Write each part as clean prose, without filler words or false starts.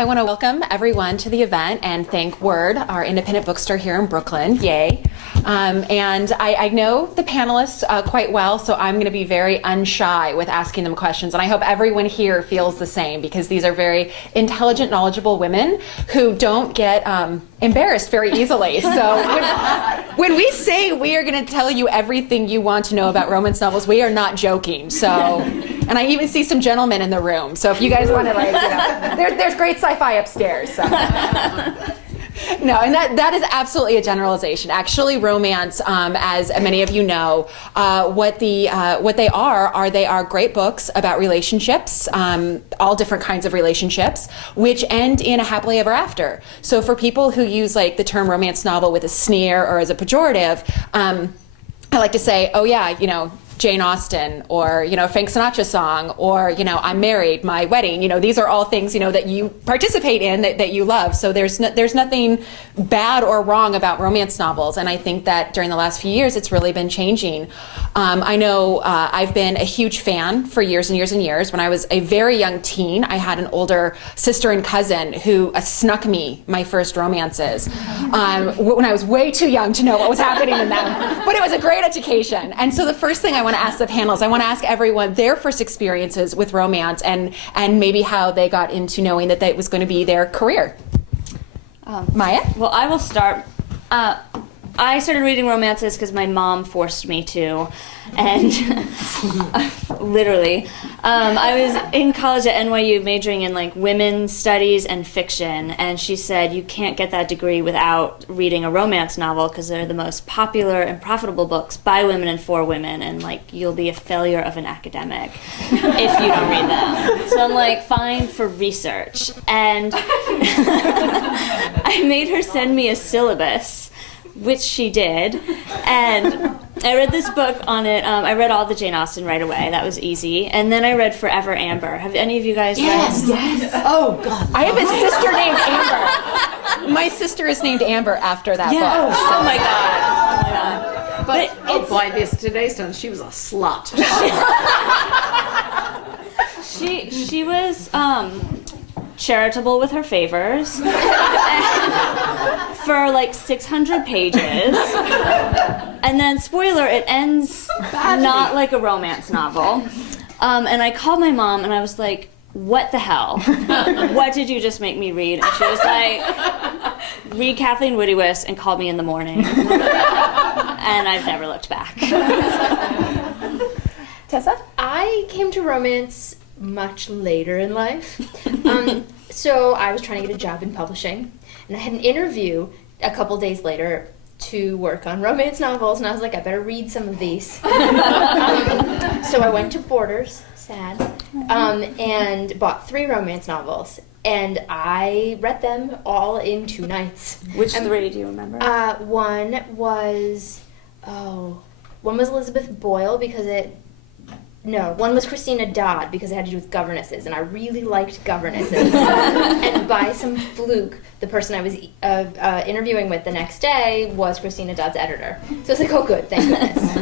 I want to welcome everyone to the event and thank Word, our independent bookstore here in Brooklyn. Yay. And I know the panelists quite well, so I'm going to be very unshy with asking them questions. And I hope everyone here feels the same, because these are very intelligent, knowledgeable women who don't get embarrassed very easily. So when we say we are going to tell you everything you want to know about romance novels, we are not joking. So, and I even see some gentlemen in the room. So if you guys want to, like, there's great sci-fi upstairs. So. No, and that is absolutely a generalization. Actually, romance, as many of you know, what they are great books about relationships, all different kinds of relationships, which end in a happily ever after. So for people who use like the term romance novel with a sneer or as a pejorative, I like to say, oh yeah, Jane Austen, or Frank Sinatra song, or I'm married, my wedding. These are all things that you participate in, that you love. So there's nothing bad or wrong about romance novels, and I think that during the last few years it's really been changing. I know I've been a huge fan for years and years and years. When I was a very young teen, I had an older sister and cousin who snuck me my first romances when I was way too young to know what was happening in them. But it was a great education. And so the first thing I want to ask the panelists, I want to ask everyone their first experiences with romance and maybe how they got into knowing that was going to be their career. Maya? Well, I will start. I started reading romances because my mom forced me to, and literally, I was in college at NYU majoring in like women's studies and fiction, and she said you can't get that degree without reading a romance novel because they're the most popular and profitable books by women and for women, and like you'll be a failure of an academic if you don't read them. So I'm like, fine, for research, and I made her send me a syllabus, which she did, and I read this book on it. I read all the Jane Austen right away. That was easy. And then I read Forever Amber. Have any of you guys read? Yes. Oh, God. I have a sister named Amber. My sister is named Amber after that book. So. Oh, my God. But by today's standards, she was a slut. She was charitable with her favors for like 600 pages, and then spoiler, it ends not like a romance novel. And I called my mom and I was like, what the hell? What did you just make me read? And she was like, read Kathleen Woodiwiss and call me in the morning. And I've never looked back. Tessa? I came to romance much later in life. So I was trying to get a job in publishing, and I had an interview a couple days later to work on romance novels, and I was like, I better read some of these. So I went to Borders, sad, and bought 3 romance novels, and I read them all in 2 nights. Which 3 do you remember? One was Elizabeth Boyle one was Christina Dodd because it had to do with governesses, and I really liked governesses. And by some fluke, the person I was interviewing with the next day was Christina Dodd's editor. So I was like, oh good, thank goodness.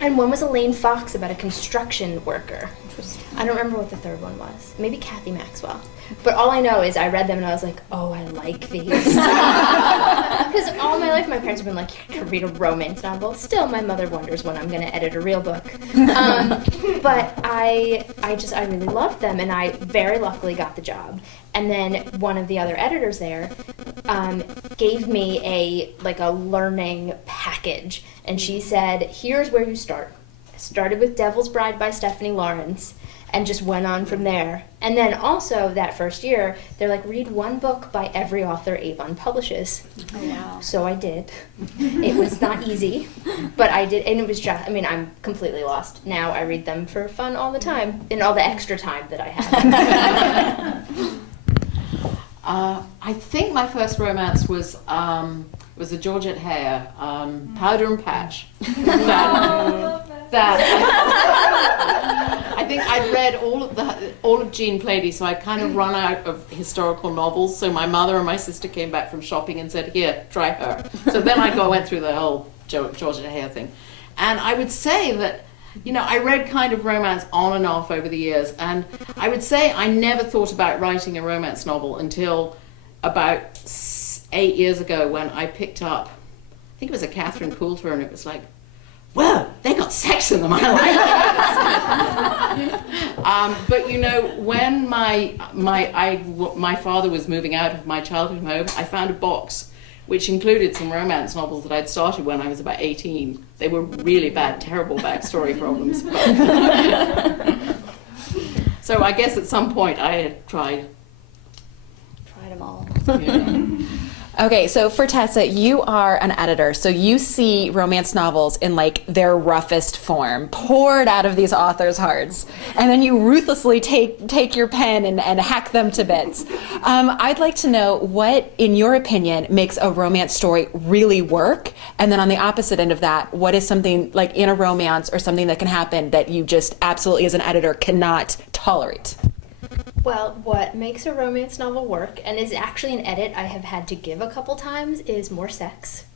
And one was Elaine Fox about a construction worker. I don't remember what the third one was. Maybe Kathy Maxwell. But all I know is I read them and I was like, oh, I like these. Because all my life my parents have been like, you're going to read a romance novel. Still, my mother wonders when I'm going to edit a real book. But I really loved them, and I very luckily got the job. And then one of the other editors there gave me a learning package. And she said, here's where you start. I started with Devil's Bride by Stephanie Lawrence, and just went on from there. And then also that first year, they're like, read one book by every author Avon publishes. Oh, wow. So I did. It was not easy, but I did, and it was just, I'm completely lost. Now I read them for fun all the time, and all the extra time that I have. I think my first romance was a Georgette Hare, Powder and Patch. I think I'd read all of Jean Plaidy, so I'd kind of run out of historical novels. So my mother and my sister came back from shopping and said, "Here, try her." So then I went through the whole Georgette Hare thing, and I would say that you know, I read kind of romance on and off over the years, and I would say I never thought about writing a romance novel until about 8 years ago when I picked up, I think it was a Catherine Coulter, and it was like, whoa, they got sex in them. I like it. But you know, when my father was moving out of my childhood home, I found a box which included some romance novels that I'd started when I was about 18. They were really bad, terrible backstory problems. But so I guess at some point I had tried them all. Yeah. Okay, so for Tessa, you are an editor, so you see romance novels in like their roughest form, poured out of these authors' hearts, and then you ruthlessly take your pen and hack them to bits. I'd like to know what, in your opinion, makes a romance story really work, and then on the opposite end of that, what is something like in a romance or something that can happen that you just absolutely as an editor cannot tolerate? Well, what makes a romance novel work, and is actually an edit I have had to give a couple times, is more sex.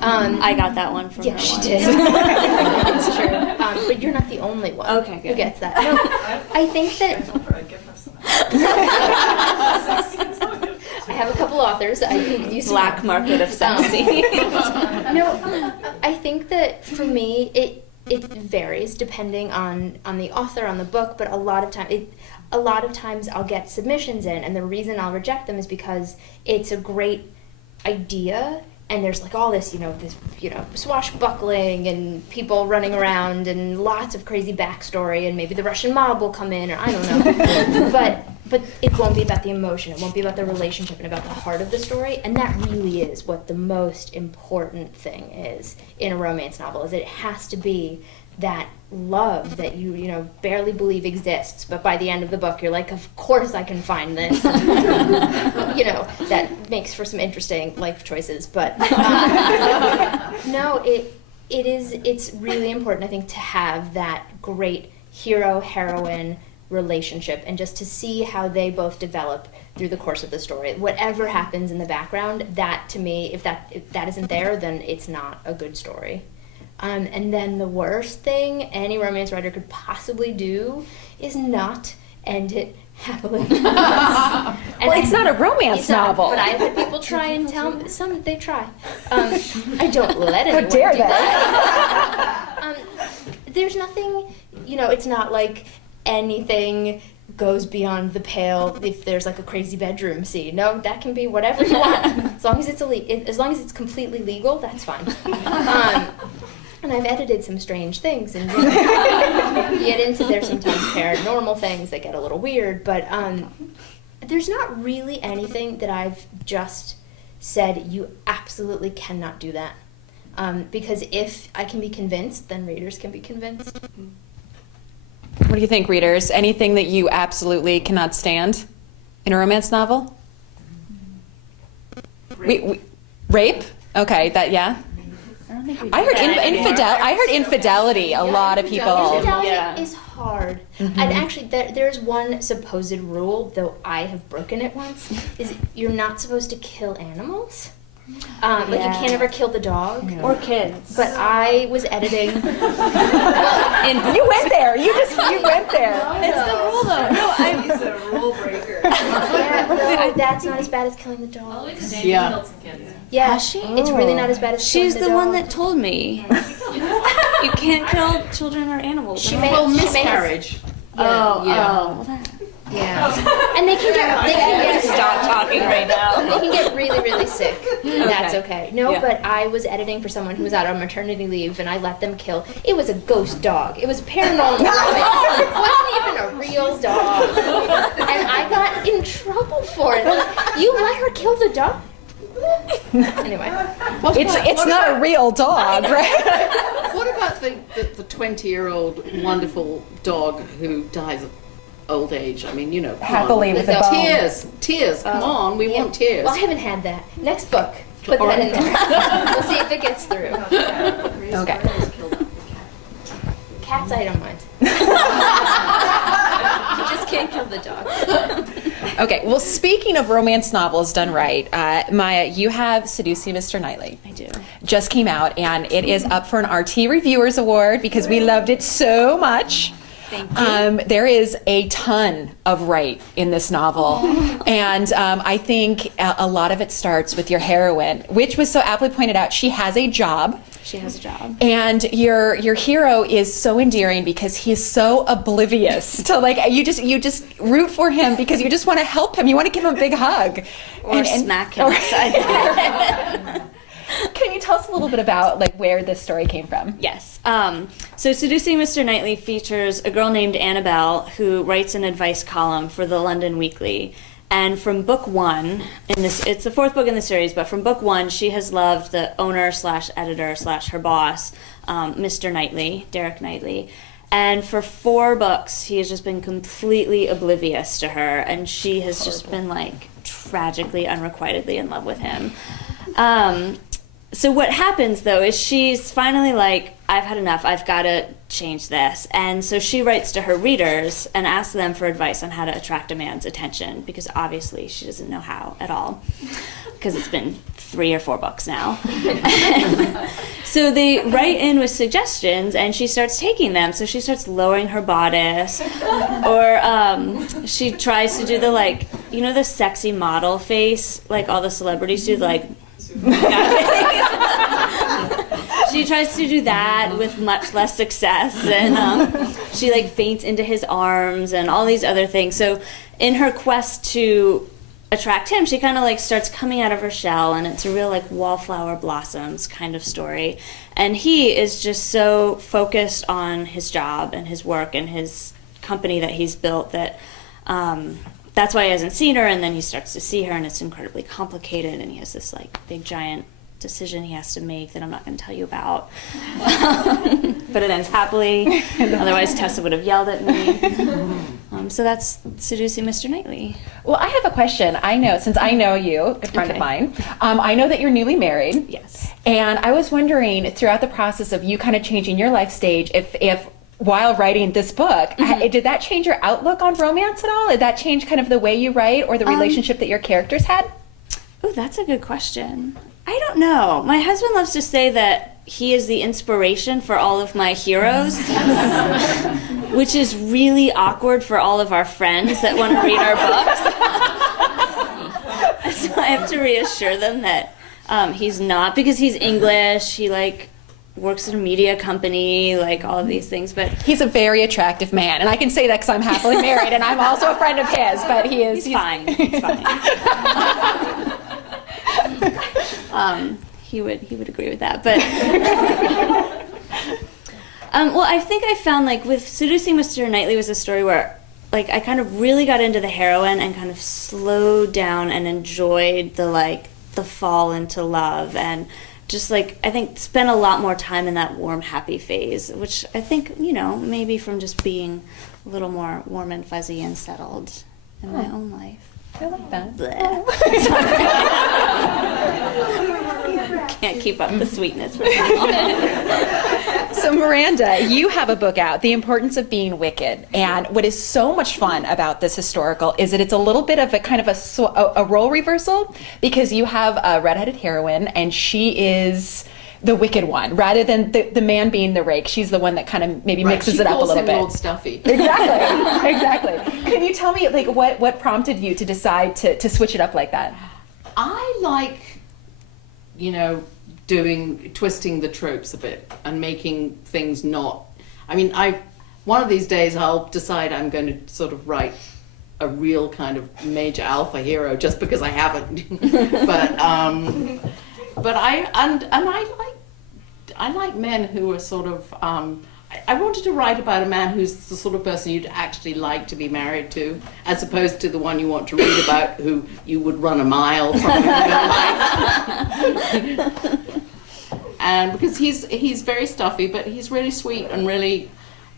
I got that one from Yeah, her she once. did. It's true. But you're not the only one Okay, who good. gets that. No, I think that I have a couple authors I think you Black market of sexy. No, I think that for me it varies depending on the author, on the book, but a lot of times I'll get submissions in, and the reason I'll reject them is because it's a great idea, and there's like all this, swashbuckling and people running around and lots of crazy backstory, and maybe the Russian mob will come in, or I don't know. But it won't be about the emotion, it won't be about the relationship and about the heart of the story, and that really is what the most important thing is in a romance novel, is it has to be that love that you barely believe exists, but by the end of the book you're like, of course I can find this. That makes for some interesting life choices, but no, it's really important, I think, to have that great hero-heroine relationship, and just to see how they both develop through the course of the story. Whatever happens in the background, that to me, if that isn't there, then it's not a good story. And then the worst thing any romance writer could possibly do is not end it happily. It's not a romance novel. But I've had people try and tell me, they try. I don't let anyone dare do they? that. There's nothing, it's not like anything goes beyond the pale if there's like a crazy bedroom scene. No, that can be whatever you want. As long as it's completely legal, that's fine. And I've edited some strange things, and you get into there sometimes paranormal things that get a little weird, but there's not really anything that I've just said you absolutely cannot do that. Because if I can be convinced, then readers can be convinced. What do you think, readers? Anything that you absolutely cannot stand in a romance novel? Rape? Okay, yeah. I heard infidelity. A lot of people. Infidelity is hard. And actually, there's one supposed rule, though I have broken it once, is you're not supposed to kill animals. Like you can't ever kill the dog or kids. But I was editing. You went there. You went there. It's the rule, though. No, He's a rule breaker. No, that's not as bad as killing the dog. Yeah. Yeah, it's really not as bad as killing she's the the dog. one that told me you can't kill children or animals. Miscarriage. Yeah. And they can get Stop talking right now. They can get really, really sick. That's okay. No, Yeah. but I was editing for someone who was out on maternity leave, and I let them kill. It was a ghost dog. It was paranormal. It wasn't even a real dog. And I got in trouble for it. Like, you let her kill the dog? Anyway. It's not a real dog, right? What about the 20-year-old wonderful dog who dies of old age? I mean, come Happily on. with a bone. Tears, come on, we want tears. Well, I haven't had that. Next book. Put that in there. We'll see if it gets through. Okay. Cats, I don't mind. Just can't kill the dog. Okay, well, speaking of romance novels done right, Maya, you have Seducing Mr. Knightley. I do. Just came out, and it is up for an RT Reviewers Award because we loved it so much. Thank you. There is a ton of right in this novel, and I think a lot of it starts with your heroine, which was so aptly pointed out. She has a job. She has a job. And your hero is so endearing because he's so oblivious to, like, you just root for him because you just want to help him. You want to give him a big hug. Or smack him upside the head. Can you tell us a little bit about, like, where this story came from? Yes. So Seducing Mr. Knightley features a girl named Annabelle who writes an advice column for the London Weekly. And from book one, it's the fourth book in the series, but from book one, she has loved the owner / editor / her boss, Mr. Knightley, Derek Knightley. And for 4 books, he has just been completely oblivious to her, and she has just been, like, tragically, unrequitedly in love with him. So what happens, though, is she's finally like, I've had enough, I've got to change this. And so she writes to her readers and asks them for advice on how to attract a man's attention, because obviously she doesn't know how at all, because it's been 3 or 4 books now. So they write in with suggestions, and she starts taking them. So she starts lowering her bodice, or she tries to do the, like, you know, the sexy model face, like all the celebrities do, like, she tries to do that with much less success, and she, like, faints into his arms and all these other things. So in her quest to attract him, she kind of, like, starts coming out of her shell, and it's a real, like, wallflower blossoms kind of story. And he is just so focused on his job and his work and his company that he's built that that's why he hasn't seen her, and then he starts to see her, and it's incredibly complicated, and he has this, like, big giant decision he has to make that I'm not going to tell you about. But it ends happily. Otherwise, Tessa would have yelled at me. So that's Seducing Mr. Knightley. Well, I have a question. I know, since I know you, a good friend of mine, I know that you're newly married. Yes. And I was wondering, throughout the process of you kind of changing your life stage, if while writing this book, did that change your outlook on romance at all? Did that change kind of the way you write or the relationship that your characters had? Oh, that's a good question. I don't know. My husband loves to say that he is the inspiration for all of my heroes, which is really awkward for all of our friends that want to read our books. So I have to reassure them that he's not, because he's English, he, like, works in a media company, like, all of these things, but He's a very attractive man, and I can say that because I'm happily married, and I'm also a friend of his, but he's fine. He's fine. He would agree with that, but well, I think I found, like, with Seducing Mr. Knightley was a story where, like, I kind of really got into the heroine and kind of slowed down and enjoyed the fall into love, and just, like, I think spent a lot more time in that warm, happy phase, which I think, you know, maybe from just being a little more warm and fuzzy and settled in my own life. I like that. Can't keep up the sweetness for too long. So Miranda, you have a book out, The Importance of Being Wicked, and what is so much fun about this historical is that it's a little bit of a kind of a role reversal, because you have a redheaded heroine and she is the wicked one, rather than the man being the rake. She's the one that kind of maybe mixes it up a little bit. Lord Stuffy. Exactly. Can you tell me, like, what prompted you to decide to switch it up like that? I like, you know, twisting the tropes a bit and making things not. I mean, one of these days I'll decide I'm going to sort of write a real kind of major alpha hero just because I haven't. But I like men who are sort of. I wanted to write about a man who's the sort of person you'd actually like to be married to, as opposed to the one you want to read about who you would run a mile from in real life. And because he's very stuffy, but he's really sweet and really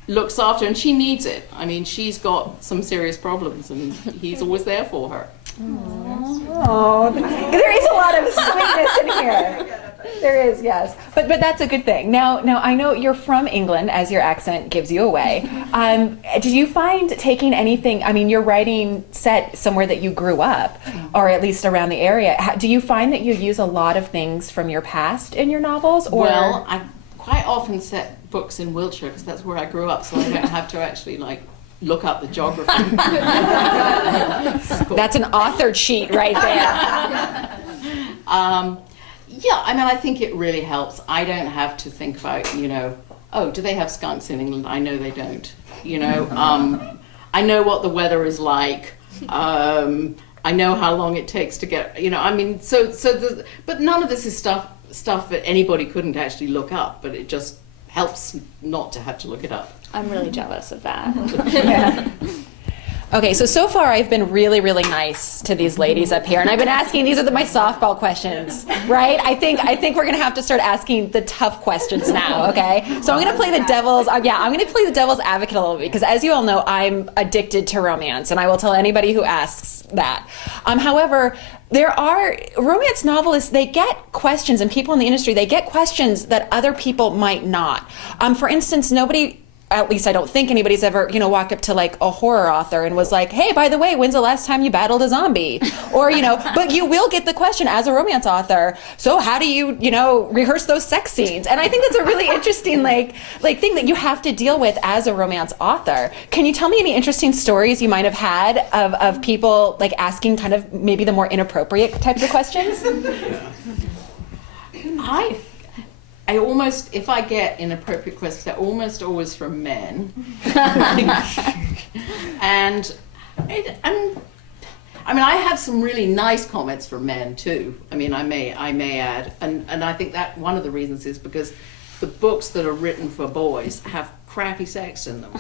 looks after her, and she needs it. I mean, she's got some serious problems, and he's always there for her. Oh, there is a lot of sweetness in here. There is, yes. But that's a good thing. Now I know you're from England, as your accent gives you away. Did you find taking anything, I mean, you're writing set somewhere that you grew up, or at least around the area. Do you find that you use a lot of things from your past in your novels? Or? Well, I quite often set books in Wiltshire because that's where I grew up, so I don't have to actually look up the geography. That's an author cheat right there. Yeah, I mean, I think it really helps. I don't have to think about, oh, do they have skunks in England? I know they don't. I know what the weather is like. I know how long it takes to get, I mean, but none of this is stuff that anybody couldn't actually look up, but it just helps not to have to look it up. I'm really jealous of that. Yeah. Okay, so far I've been really, really nice to these ladies up here, and I've been asking, these are my softball questions, right? I think we're gonna have to start asking the tough questions now, okay? So I'm gonna play the devil's advocate a little bit, because as you all know, I'm addicted to romance, and I will tell anybody who asks that. However, there are romance novelists, they get questions, and people in the industry, they get questions that other people might not. For instance, nobody, at least I don't think anybody's ever, walked up to like a horror author and was like, hey, by the way, when's the last time you battled a zombie? Or, but you will get the question as a romance author, so how do you, rehearse those sex scenes? And I think that's a really interesting, thing that you have to deal with as a romance author. Can you tell me any interesting stories you might have had of people asking kind of maybe the more inappropriate types of questions? I almost, if I get inappropriate questions, they're almost always from men. and I mean, I have some really nice comments from men too. I mean, I may add, and I think that one of the reasons is because the books that are written for boys have crappy sex in them.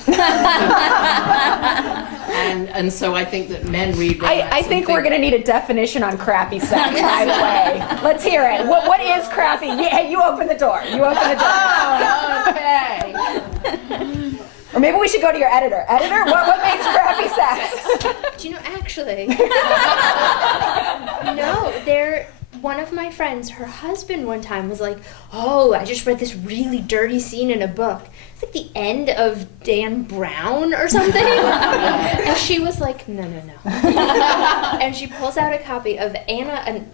and so I think that men read romance. I think we're going to need a definition on crappy sex, by the way. Let's hear it. What is crappy? Hey, you open the door. Oh, okay. Or maybe we should go to your editor. Editor, what makes crappy sex? Do you know, actually, one of my friends, her husband one time was like, oh, I just read this really dirty scene in a book. It's like the end of Dan Brown or something. And she was like, no. And she pulls out a copy of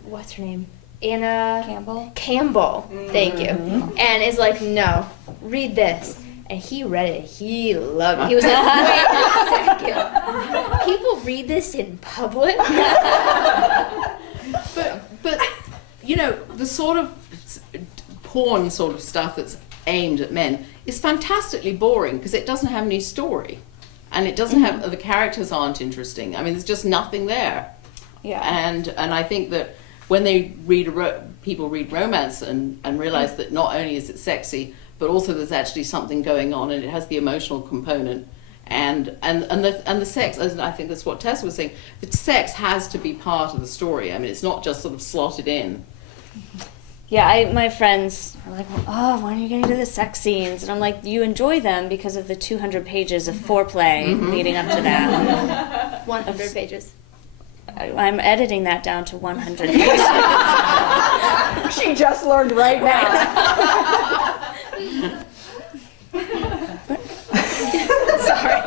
what's her name? Anna Campbell. Thank you. And is like, no, read this. And he read it. He loved it. He was like, wait a second. People read this in public? But the sort of porn sort of stuff that's aimed at men is fantastically boring because it doesn't have any story, and it doesn't have, the characters aren't interesting. I mean, there's just nothing there. Yeah. And I think that when they people read romance and realize that not only is it sexy, but also there's actually something going on, and it has the emotional component. And the sex, as I think that's what Tessa was saying, the sex has to be part of the story. I mean, it's not just sort of slotted in. Yeah, my friends are like, oh, when are you getting to the sex scenes? And I'm like, you enjoy them because of the 200 pages of foreplay leading up to that. 100 pages. I'm editing that down to 100 pages. She just learned right now. Sorry.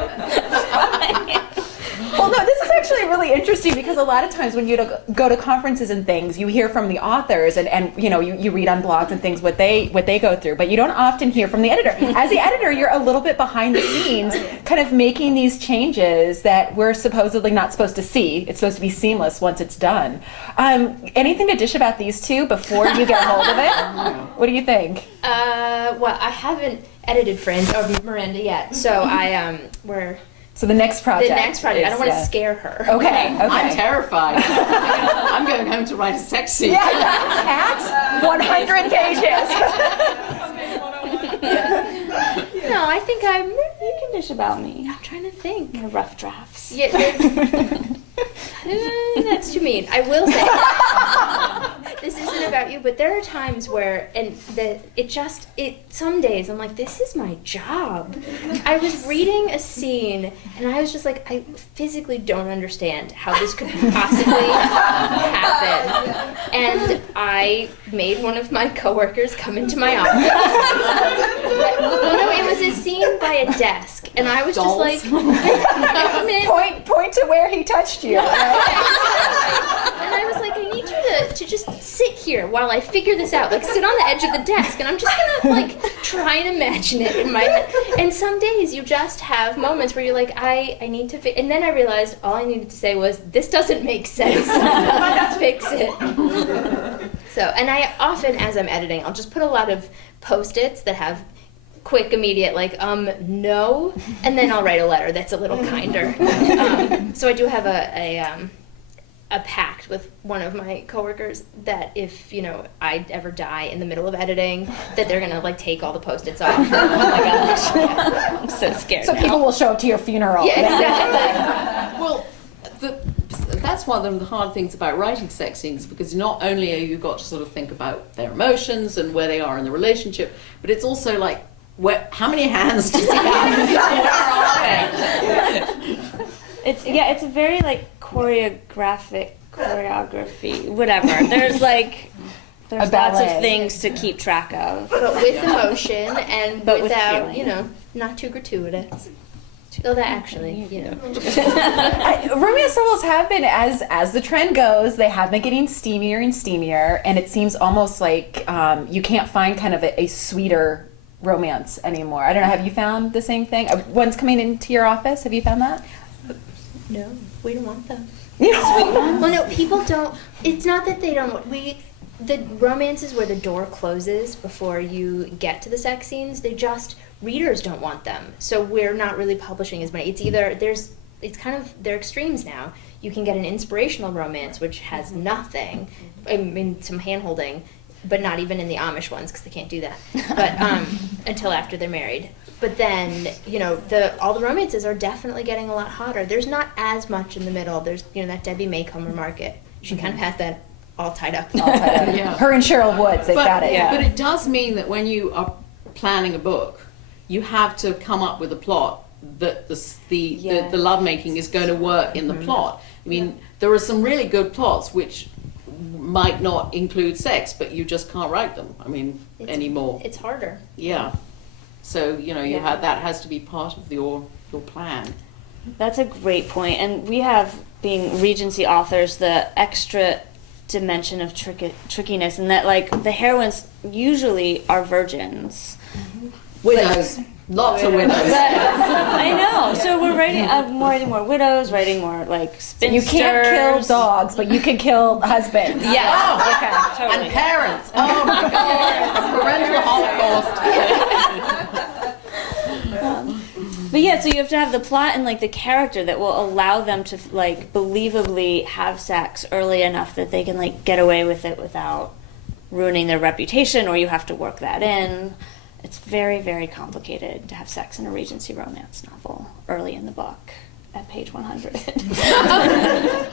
Well, no, this is actually really interesting because a lot of times when you go to conferences and things, you hear from the authors and you read on blogs and things what they go through, but you don't often hear from the editor. As the editor, you're a little bit behind the scenes, kind of making these changes that we're supposedly not supposed to see. It's supposed to be seamless once it's done. Anything to dish about these two before you get a hold of it? What do you think? Well, I haven't edited Friends or Miranda yet, so So the next project. I don't want to scare her. Okay. I'm terrified. I'm going home to write a sex scene. Yeah, Cat, 100 pages. No, I think You can dish about me. I'm trying to think. The rough drafts. Yeah, that's too mean. I will say, this isn't about you, but there are times where, some days I'm like, this is my job. I was reading a scene, and I was just like, I physically don't understand how this could possibly happen. And I I made one of my coworkers come into my office. Well, no, it was a scene by a desk, and I was just like, Point to where he touched you. and I was like, I need you to just sit here while I figure this out. Like, sit on the edge of the desk, and I'm just gonna like try and imagine it in my head. And some days you just have moments where you're like, I need to and then I realized all I needed to say was, this doesn't make sense. Let's fix it. So, and I often, as I'm editing, I'll just put a lot of Post-its that have quick, immediate, like, no, and then I'll write a letter that's a little kinder. So I do have a pact with one of my coworkers that if, I ever die in the middle of editing, that they're gonna like take all the Post-its off. Oh my gosh. Yeah. I'm so scared. So now. people will show up to your funeral. Yeah, exactly. Well, that's one of the hard things about writing sex scenes, because not only are you got to sort of think about their emotions and where they are in the relationship, but it's also like, how many hands does he have? Where are they? It's a very like choreography, whatever. There's lots ballet. of things to keep track of. But with emotion and But with without, feeling. not too gratuitous. Though that actually, Romance novels have been, as the trend goes, they have been getting steamier and steamier, and it seems almost like you can't find kind of a sweeter romance anymore. I don't know, have you found the same thing? One's coming into your office, have you found that? no, we don't want them. You know? Well, no, people don't. It's not that they don't. The romances where the door closes before you get to the sex scenes, readers don't want them. So we're not really publishing as many. It's either it's kind of, they're extremes now. You can get an inspirational romance which has nothing, I mean some hand-holding, but not even in the Amish ones because they can't do that. But until after they're married. But then, all the romances are definitely getting a lot hotter. There's not as much in the middle. There's, that Debbie Maycomer market. She kind of has that all tied up. Yeah. Her and Cheryl Woods, they've got it. But it does mean that when you are planning a book, you have to come up with a plot that the lovemaking is going to work in the plot. I mean, there are some really good plots which might not include sex, but you just can't write them. I mean, anymore. It's harder. Yeah. So you have that has to be part of your plan. That's a great point. And we have, being Regency authors, the extra dimension of trickiness, and that like the heroines usually are virgins. Widows. Lots of widows. I know. So we're writing more widows, writing more like spinsters. You can't kill dogs, but you can kill husbands. Yeah. Oh, Totally. and parents. Oh my God. A parental holocaust. But yeah, so you have to have the plot and like the character that will allow them to like believably have sex early enough that they can like get away with it without ruining their reputation, or you have to work that in. It's very, very complicated to have sex in a Regency romance novel early in the book at page 100.